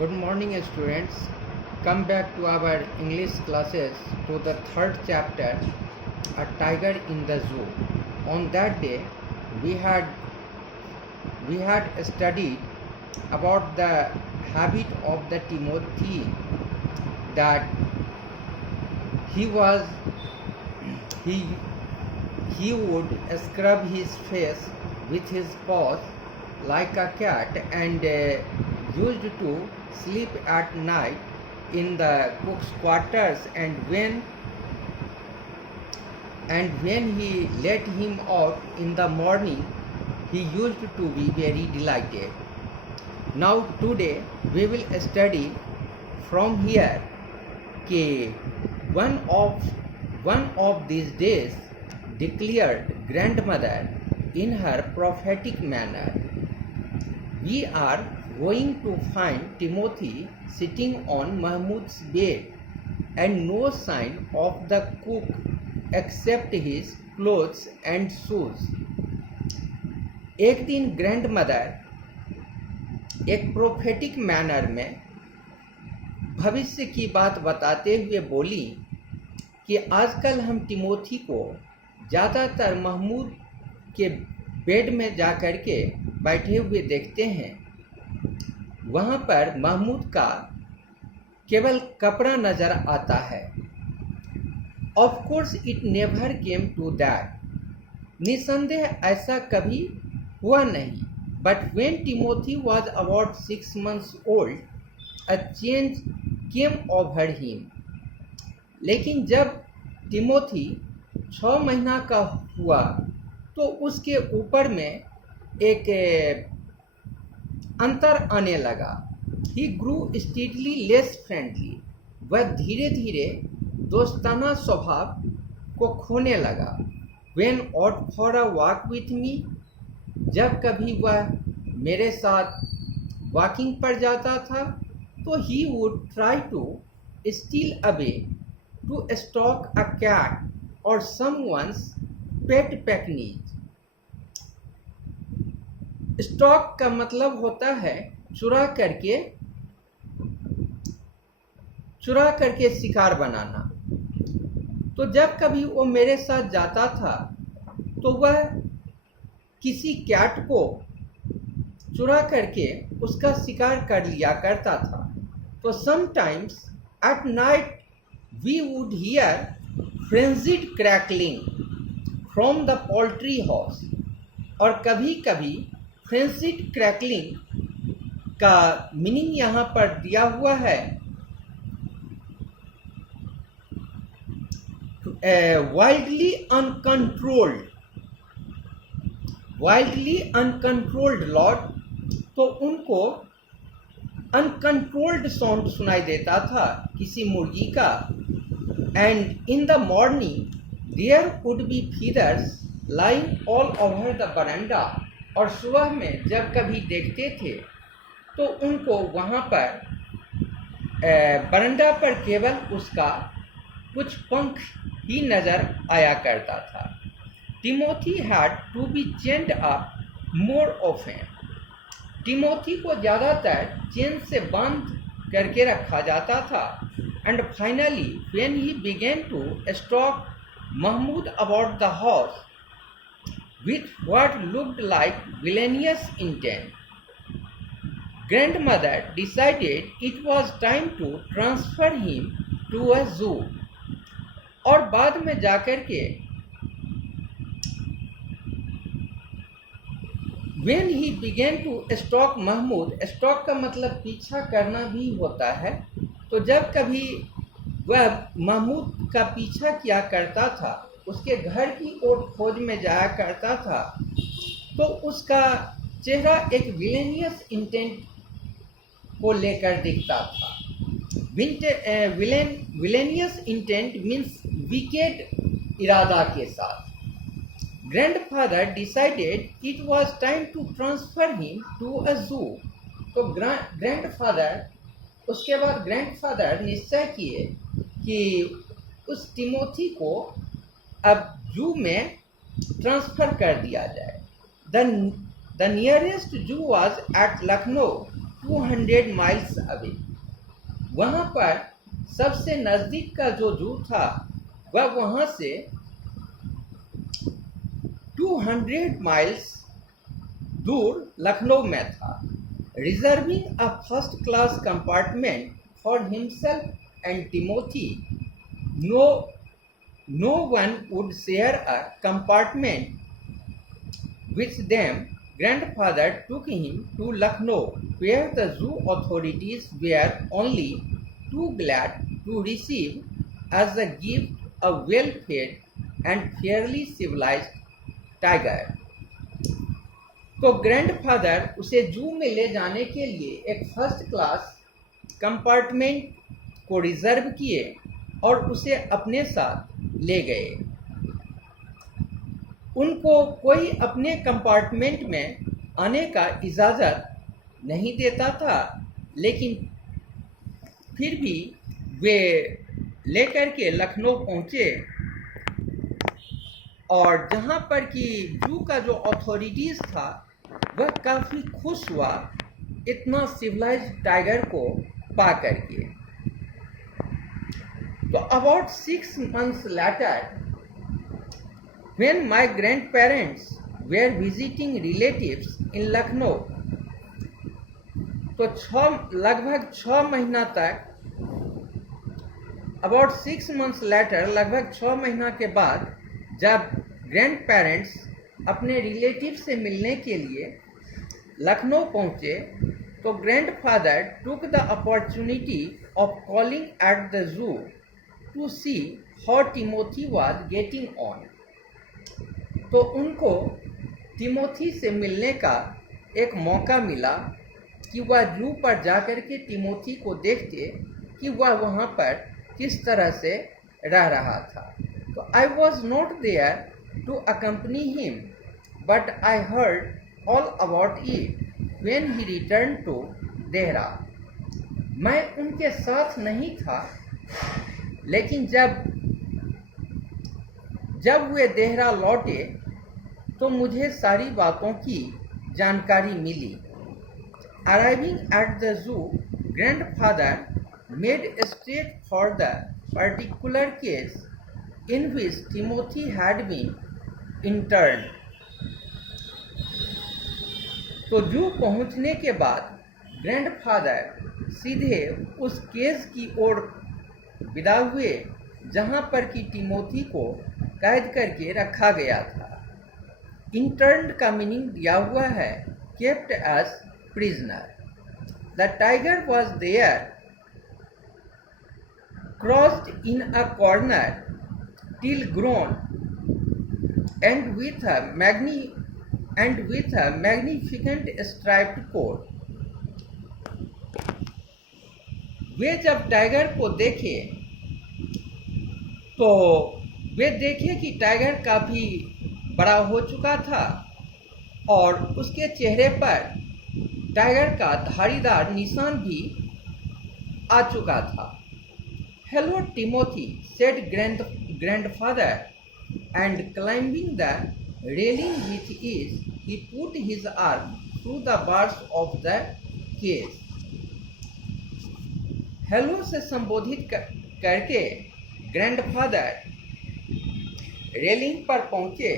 Good morning, students. Come back to our English classes to the third chapter, A Tiger in the Zoo. On that day, we had studied about the habit of the Timothy, that he would scrub his face with his paws like a cat and used to sleep at night in the cook's quarters, and when he let him out in the morning, he used to be very delighted. Now today we will study from here कि one of these days declared grandmother in her prophetic manner, "We are going to find Timothy sitting on Mahmud's bed and no sign of the cook except his clothes and shoes." एक दिन grandmother एक prophetic manner में भविष्य की बात बताते हुए बोली कि आजकल हम टिमोथी को ज़्यादातर महमूद के बेड में जा कर के बैठे हुए देखते हैं। वहाँ पर महमूद का केवल कपड़ा नज़र आता है। Of course it never came to that, निसंदेह ऐसा कभी हुआ नहीं। But when Timothy was about 6 months old, a change came over him. लेकिन जब टिमोथी 6 महीना का हुआ तो उसके ऊपर में एक अंतर आने लगा। ही ग्रू स्टीडली लेस फ्रेंडली, वह धीरे धीरे दोस्ताना स्वभाव को खोने लगा। When out for a walk with me, जब कभी वह मेरे साथ वॉकिंग पर जाता था तो ही would try to steal away to stalk a cat और समवन्स पेट पैकनीज। स्टॉक का मतलब होता है चुरा करके शिकार बनाना। तो जब कभी वो मेरे साथ जाता था तो वह किसी कैट को चुरा करके उसका शिकार कर लिया करता था। तो sometimes at night we would hear frenzied crackling from the poultry house, और कभी कभी फ्रेंजिड क्रैकलिंग का मीनिंग यहाँ पर दिया हुआ है वाइल्डली अनकंट्रोल्ड लॉर्ड। तो उनको अनकंट्रोल्ड साउंड सुनाई देता था किसी मुर्गी का। And in the morning there would be feathers lying all over the veranda, और सुबह में जब कभी देखते थे तो उनको वहाँ पर बरंडा पर केवल उसका कुछ पंख ही नज़र आया करता था। Timothy had to be chained up more often, Timothy को ज़्यादातर चेन से बांध करके रखा जाता था। And finally when he began to stalk Mahmood about the house with what looked like villainous intent, grandmother decided it was time to transfer him to a zoo। और बाद में जाकर के when he began to stalk Mahmood, stalk का मतलब पीछा करना भी होता है। तो जब कभी वह महमूद का पीछा किया करता था, उसके घर की ओर खोज में जाया करता था, तो उसका चेहरा एक विलेनियस इंटेंट को लेकर दिखता था। विलेनियस इंटेंट मीन्स विकेड इरादा के साथ। Grandfather decided it was time to transfer him to a zoo. तो उसके बाद ग्रैंडफादर निश्चय किए कि उस टिमोथी को अब जू में ट्रांसफ़र कर दिया जाए। द नियरेस्ट जू was at Lucknow 200 miles away. वहाँ पर सबसे नज़दीक का जो जू था वह वहाँ से 200 miles दूर लखनऊ में था. Reserving a first-class compartment for himself and Timothy, no one would share a compartment with them. Grandfather took him to Lucknow, where the zoo authorities were only too glad to receive as a gift a well-fed and fairly civilized tiger. तो grandfather उसे जू में ले जाने के लिए एक first class compartment को रिजर्व किए और उसे अपने साथ ले गए. उनको कोई अपने कंपार्टमेंट में आने का इजाज़त नहीं देता था, लेकिन फिर भी वे लेकर के लखनऊ पहुँचे और जहाँ पर कि जू का जो अथॉरिटीज़ था वह काफ़ी खुश हुआ इतना सिविलाइज्ड टाइगर को पा करके. तो about 6 months later, when my grandparents were visiting relatives in Lucknow, तो लगभग 6 महीना तक, अबाउट 6 months later, लगभग 6 महीना के बाद जब ग्रैंड पेरेंट्स अपने रिलेटिव से मिलने के लिए लखनऊ पहुँचे, तो grandfather took the opportunity of calling at the zoo to see how Timothy was getting on. तो उनको टिमोथी से मिलने का एक मौका मिला कि वह जू पर जाकर के टिमोथी को देखते कि वह वहाँ पर किस तरह से रह रहा था. तो I was not there to accompany him, but I heard all about it when he returned to Dehra. मैं उनके साथ नहीं था, लेकिन जब वे देहरा लौटे तो मुझे सारी बातों की जानकारी मिली. Arriving at the zoo, grandfather made straight for the particular case in which Timothy had been interned. तो जू पहुंचने के बाद ग्रैंडफादर सीधे उस केस की ओर विदा हुए जहां पर कि टिमोथी को कैद करके रखा गया था. इंटर्न्ड का मीनिंग दिया हुआ है kept as prisoner. The tiger was there crossed in a corner till grown and with a magnificent striped coat. वे जब टाइगर को देखे तो वे देखे कि टाइगर काफ़ी बड़ा हो चुका था और उसके चेहरे पर टाइगर का धारीदार निशान भी आ चुका था. Hello, Timothy, said grandfather, and climbing the railing with ease, he put his arm through the bars of the cage. Hello से संबोधित करके ग्रैंडफादर रेलिंग पर पहुंचे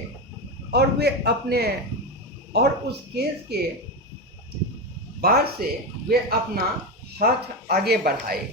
और वे उस केज के बार से वे अपना हाथ आगे बढ़ाए.